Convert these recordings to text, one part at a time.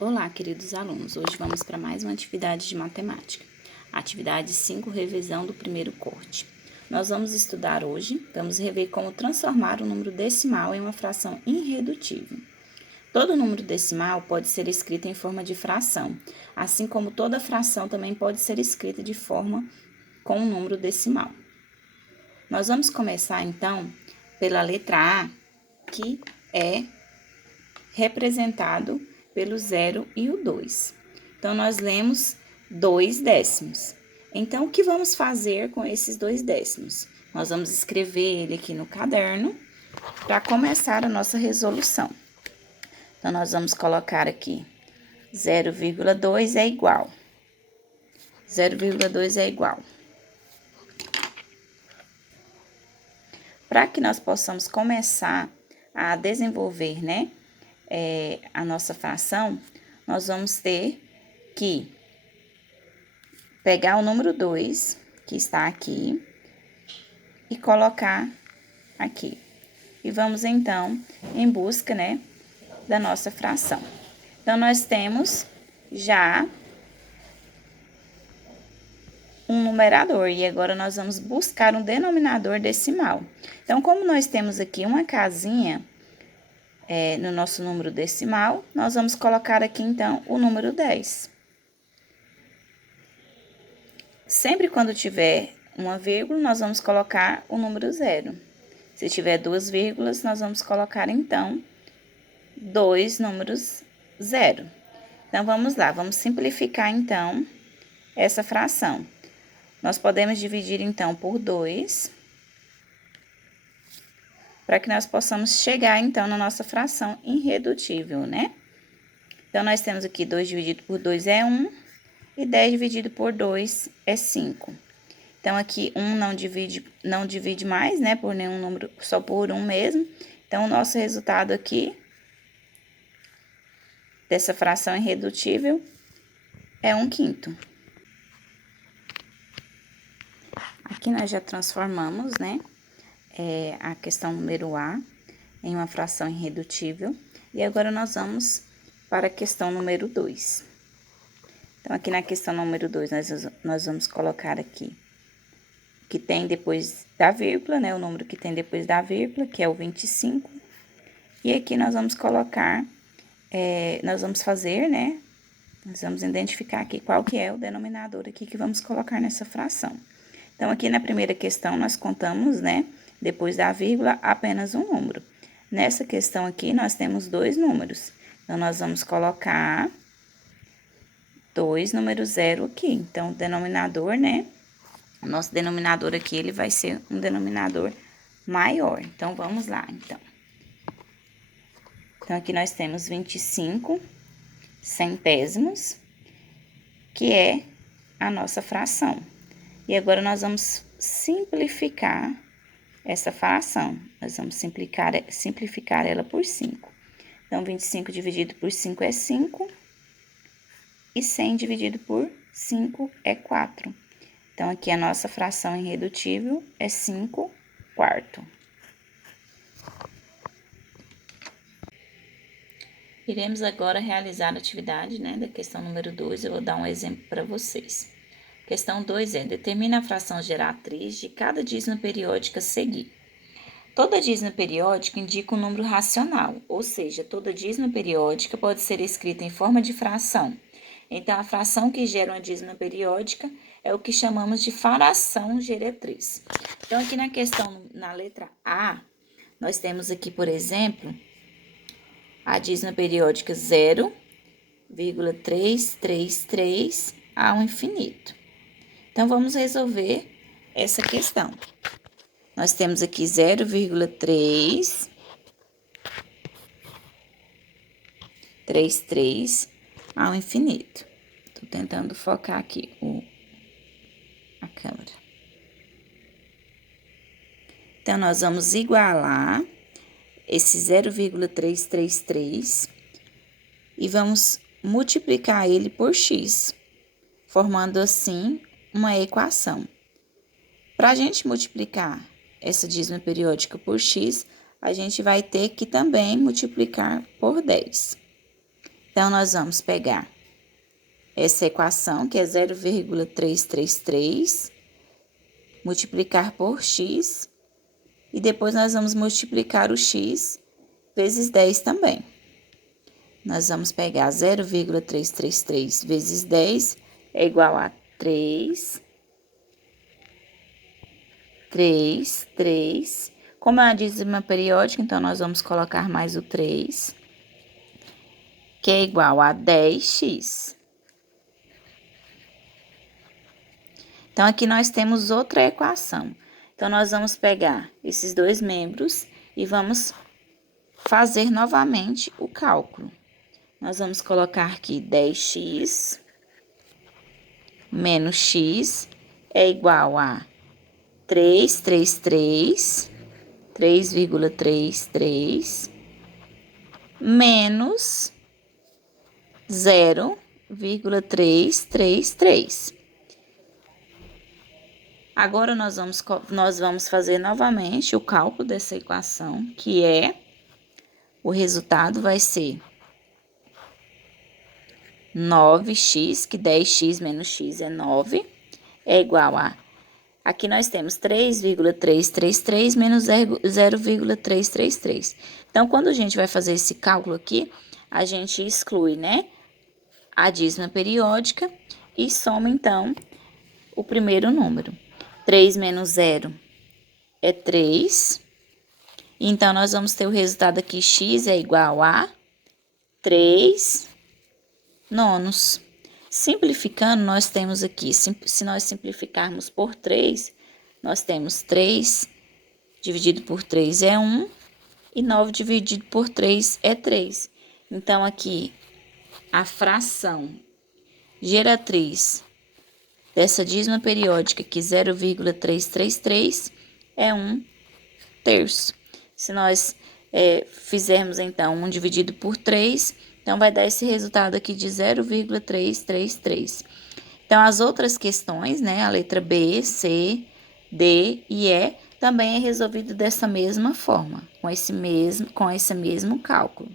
Olá, queridos alunos. Hoje vamos para mais uma atividade de matemática. Atividade 5, revisão do primeiro corte. Nós vamos estudar hoje, vamos rever como transformar o número decimal em uma fração irredutível. Todo número decimal pode ser escrito em forma de fração, assim como toda fração também pode ser escrita de forma com um número decimal. Nós vamos começar, então, pela letra A, que é representado pelo 0 e o 2. Então, nós lemos 2 décimos. Então, o que vamos fazer com esses 2 décimos? Nós vamos escrever ele aqui no caderno para começar a nossa resolução. Então, nós vamos colocar aqui 0,2 é igual. 0,2 é igual. Para que nós possamos começar a desenvolver, né, a nossa fração, nós vamos ter que pegar o número 2, que está aqui, e colocar aqui. E vamos, então, em busca, né, da nossa fração. Então, nós temos já um numerador, e agora nós vamos buscar um denominador decimal. Então, como nós temos aqui uma casinha no nosso número decimal, nós vamos colocar aqui, então, o número 10. Sempre quando tiver uma vírgula, nós vamos colocar o número 0. Se tiver 2 vírgulas, nós vamos colocar, então, 2 números 0. Então, vamos lá, vamos simplificar, então, essa fração. Nós podemos dividir, então, por 2, para que nós possamos chegar, então, na nossa fração irredutível, né? Então, nós temos aqui 2 dividido por 2 é 1, e 10 dividido por 2 é 5. Então, aqui 1 não divide mais, né, por nenhum número, só por 1 mesmo. Então, o nosso resultado aqui, dessa fração irredutível, é 1/5. Aqui nós já transformamos, né, a questão número A em uma fração irredutível. E agora nós vamos para a questão número 2. Então, aqui na questão número 2, nós vamos colocar aqui que tem depois da vírgula, né, o número que tem depois da vírgula, que é o 25. E aqui nós vamos colocar, nós vamos fazer, né, nós vamos identificar aqui qual que é o denominador aqui que vamos colocar nessa fração. Então, aqui na primeira questão, nós contamos, né, depois da vírgula, apenas um número. Nessa questão aqui, nós temos 2 números. Então, nós vamos colocar 2 número 0 aqui. Então, o denominador, né, o nosso denominador aqui, ele vai ser um denominador maior. Então, vamos lá, então. Então, aqui nós temos 25 centésimos, que é a nossa fração. E agora, nós vamos simplificar essa fração. Nós vamos simplificar ela por 5. Então, 25 dividido por 5 é 5. E 100 dividido por 5 é 4. Então, aqui a nossa fração irredutível é 5/4. Iremos agora realizar a atividade, né, da questão número 2. Eu vou dar um exemplo para vocês. Questão 2 é: determina a fração geratriz de cada dízima periódica a seguir. Toda dízima periódica indica um número racional, ou seja, toda dízima periódica pode ser escrita em forma de fração. Então, a fração que gera uma dízima periódica é o que chamamos de fração geratriz. Então, aqui na questão, na letra A, nós temos aqui, por exemplo, a dízima periódica 0,333 ao infinito. Então, vamos resolver essa questão. Nós temos aqui 0,333 ao infinito. Tô tentando focar aqui a câmera. Então, nós vamos igualar esse 0,333 e vamos multiplicar ele por x, formando assim uma equação. Para a gente multiplicar essa dízima periódica por x, a gente vai ter que também multiplicar por 10. Então, nós vamos pegar essa equação, que é 0,333, multiplicar por x, e depois nós vamos multiplicar o x vezes 10 também. Nós vamos pegar 0,333 vezes 10 é igual a 3. Como é uma dízima periódica, então nós vamos colocar mais o 3, que é igual a 10x. Então, aqui nós temos outra equação. Então, nós vamos pegar esses dois membros e vamos fazer novamente o cálculo. Nós vamos colocar aqui 10x menos x é igual a 3,33 menos 0,333. Agora, nós vamos fazer novamente o cálculo dessa equação, que o resultado vai ser 9x, que 10x menos x é 9, é igual a... Aqui nós temos 3,333 menos 0,333. Então, quando a gente vai fazer esse cálculo aqui, a gente exclui, né, a dízima periódica e soma, então, o primeiro número. 3 menos 0 é 3. Então, nós vamos ter o resultado aqui, x é igual a 3 nonos. Simplificando, nós temos aqui, se nós simplificarmos por 3, nós temos 3 dividido por 3 é 1, e 9 dividido por 3 é 3. Então, aqui, a fração geratriz dessa dízima periódica, que 0,333, é 1/3. Se nós fizermos, então, 1 dividido por 3, então, vai dar esse resultado aqui de 0,333. Então, as outras questões, né, a letra B, C, D e E, também é resolvido dessa mesma forma, com esse mesmo cálculo.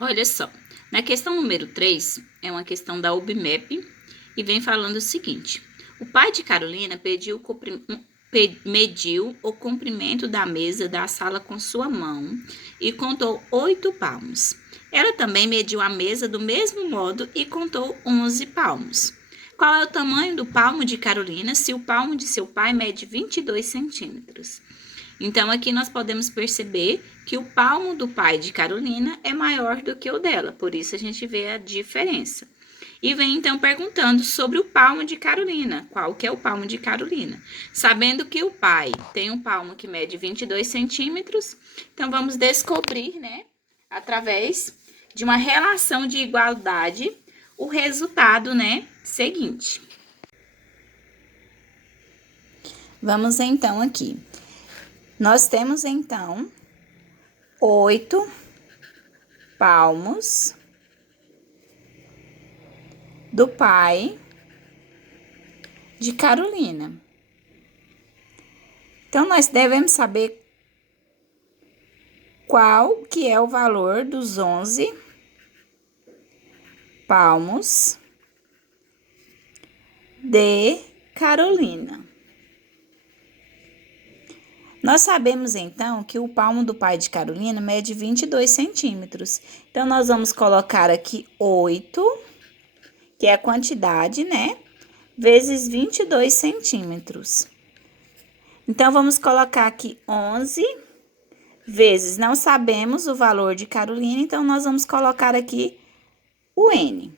Olha só, na questão número 3, é uma questão da UBMEP, e vem falando o seguinte: o pai de Carolina mediu o comprimento da mesa da sala com sua mão e contou 8 palmos. Ela também mediu a mesa do mesmo modo e contou 11 palmos. Qual é o tamanho do palmo de Carolina se o palmo de seu pai mede 22 centímetros? Então, aqui nós podemos perceber que o palmo do pai de Carolina é maior do que o dela, por isso a gente vê a diferença. E vem, então, perguntando sobre o palmo de Carolina. Qual que é o palmo de Carolina? Sabendo que o pai tem um palmo que mede 22 centímetros, então vamos descobrir, né, através de uma relação de igualdade, o resultado, né, seguinte. Vamos, então, aqui. Nós temos, então, 8 palmos do pai de Carolina. Então, nós devemos saber qual que é o valor dos 11 palmos de Carolina. Nós sabemos, então, que o palmo do pai de Carolina mede 22 centímetros. Então, nós vamos colocar aqui 8, que é a quantidade, né, vezes 22 centímetros. Então, vamos colocar aqui 11 vezes, não sabemos o valor de Carolina, então, nós vamos colocar aqui o N.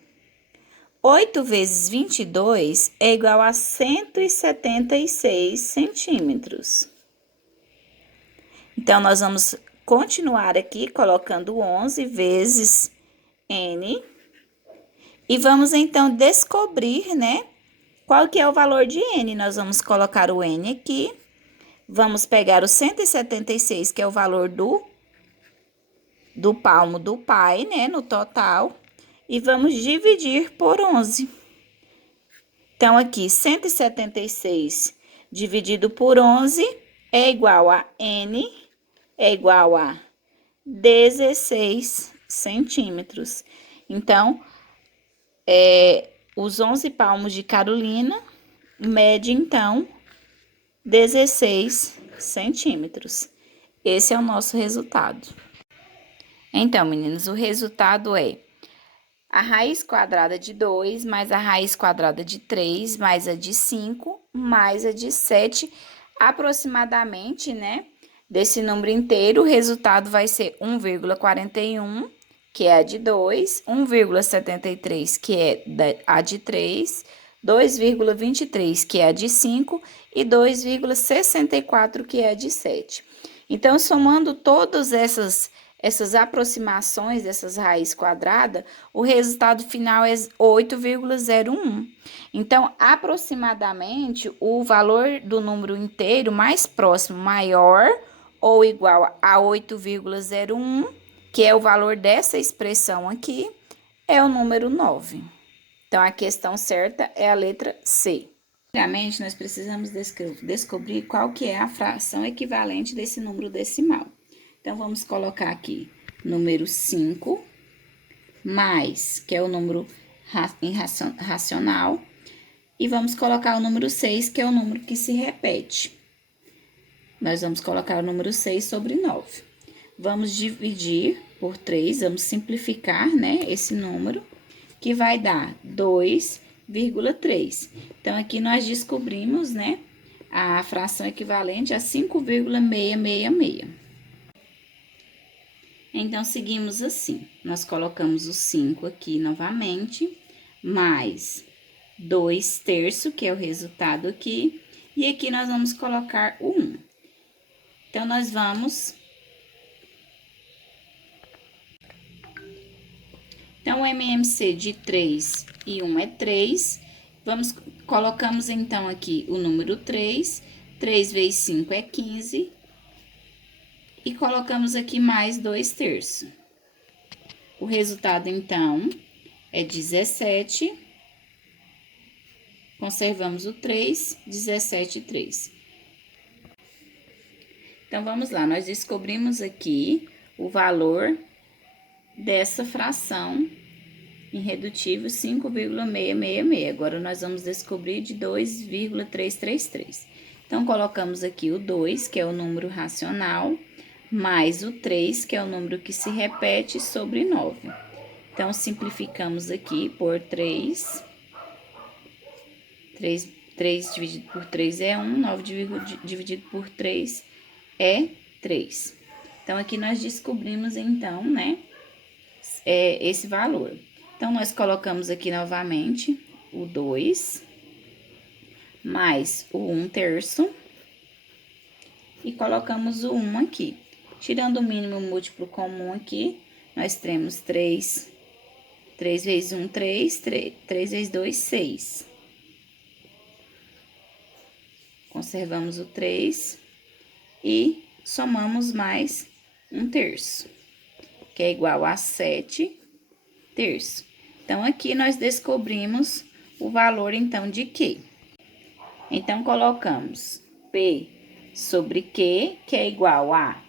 8 vezes 22 é igual a 176 centímetros. Então, nós vamos continuar aqui colocando 11 vezes N. E vamos, então, descobrir, né, qual que é o valor de N. Nós vamos colocar o N aqui. Vamos pegar o 176, que é o valor do palmo do pai, né, no total. E vamos dividir por 11. Então, aqui, 176 dividido por 11 é igual a N, é igual a 16 centímetros. Então, os 11 palmos de Carolina mede, então, 16 centímetros. Esse é o nosso resultado. Então, meninas, o resultado é a raiz quadrada de 2 mais a raiz quadrada de 3 mais a de 5 mais a de 7, aproximadamente, né? Desse número inteiro, o resultado vai ser 1,41, que é a de 2, 1,73, que é a de 3, 2,23, que é a de 5 e 2,64, que é a de 7. Então, somando todas essas aproximações dessas raízes quadradas, o resultado final é 8,01. Então, aproximadamente, o valor do número inteiro mais próximo, maior ou igual a 8,01, que é o valor dessa expressão aqui, é o número 9. Então, a questão certa é a letra C. Primeiramente, nós precisamos descobrir qual que é a fração equivalente desse número decimal. Então, vamos colocar aqui número 5, mais, que é o número racional, e vamos colocar o número 6, que é o número que se repete. Nós vamos colocar o número 6 sobre 9. Vamos dividir por 3, vamos simplificar, né, esse número, que vai dar 2,3. Então, aqui nós descobrimos, né, a fração equivalente a 5,666. Então, seguimos assim. Nós colocamos o 5 aqui novamente, mais 2/3, que é o resultado aqui, e aqui nós vamos colocar o 1. Então, nós vamos... Então, o MMC de 3 e 1 é 3. Colocamos, então, aqui o número 3. 3 vezes 5 é 15. E colocamos aqui mais 2/3. O resultado, então, é 17. Conservamos o 3, 17 e 3. Então, vamos lá. Nós descobrimos aqui o valor dessa fração irredutível 5,666. Agora, nós vamos descobrir de 2,333. Então, colocamos aqui o 2, que é o número racional, mais o 3, que é o número que se repete, sobre 9. Então, simplificamos aqui por 3. 3 dividido por 3 é 1, 9 dividido por 3 é 3. Então, aqui nós descobrimos, então, né, esse valor. Então, nós colocamos aqui novamente o 2, mais o 1/3, e colocamos o 1 aqui. Tirando o mínimo múltiplo comum aqui, nós temos 3. 3 vezes 1, 3. 3 vezes 2, 6. Conservamos o 3 e somamos mais 1/3, que é igual a 7/3. Então, aqui nós descobrimos o valor, então, de Q. Então, colocamos P sobre Q, que é igual a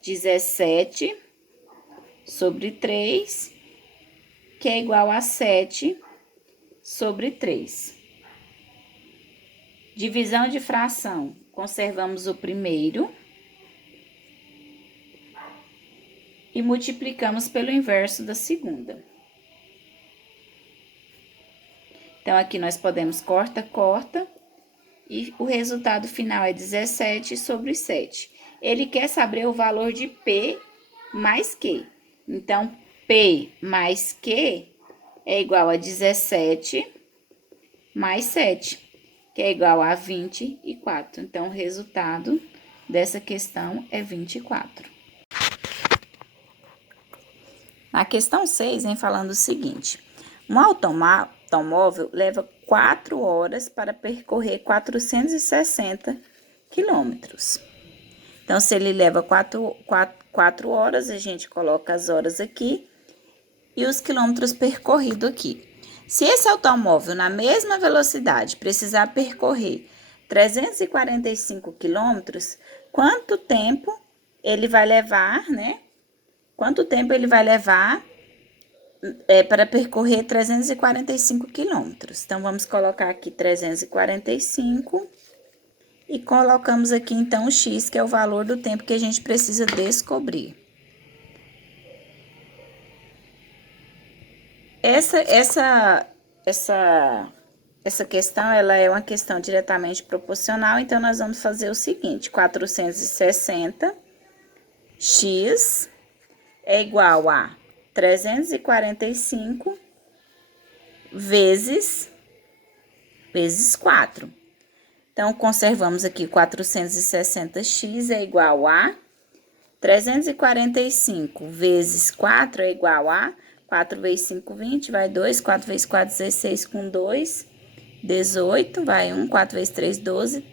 17 sobre 3, que é igual a 7 sobre 3. Divisão de fração, conservamos o primeiro e multiplicamos pelo inverso da segunda. Então, aqui nós podemos corta, e o resultado final é 17 sobre 7. Ele quer saber o valor de P mais Q. Então, P mais Q é igual a 17 mais 7, que é igual a 24. Então, o resultado dessa questão é 24. Na questão 6, vem falando o seguinte: um automóvel leva 4 horas para percorrer 460 quilômetros. Então, se ele leva 4 horas, a gente coloca as horas aqui e os quilômetros percorridos aqui. Se esse automóvel, na mesma velocidade, precisar percorrer 345 quilômetros, quanto tempo ele vai levar, né, quanto tempo ele vai levar para percorrer 345 quilômetros. Então, vamos colocar aqui 345 e colocamos aqui, então, o x, que é o valor do tempo que a gente precisa descobrir. Essa questão, ela é uma questão diretamente proporcional, então, nós vamos fazer o seguinte, 460x é igual a 345 vezes 4. Então, conservamos aqui 460x é igual a 345 vezes 4 é igual a 4 vezes 5, 20, vai 2, 4 vezes 4, 16, com 2, 18, vai 1, 4 vezes 3, 12,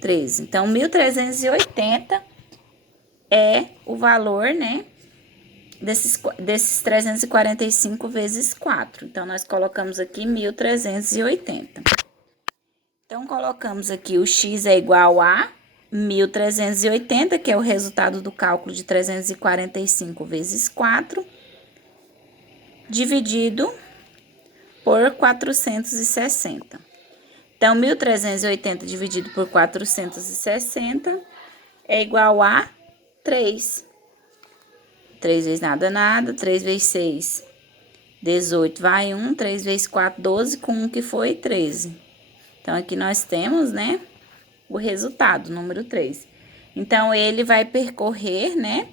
13. Então, 1.380 é o valor, né, desses 345 vezes 4. Então, nós colocamos aqui 1.380. Então, colocamos aqui o x é igual a 1.380, que é o resultado do cálculo de 345 vezes 4, dividido por 460. Então, 1.380 dividido por 460 é igual a 3. 3 vezes nada, nada. 3 vezes 6, 18, vai 1. 3 vezes 4, 12, com 1 que foi 13. Então, aqui nós temos, né, o resultado, número 3. Então, ele vai percorrer, né,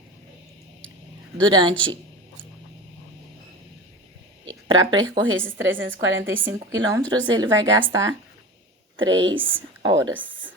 para percorrer esses 345 quilômetros, ele vai gastar 3 horas.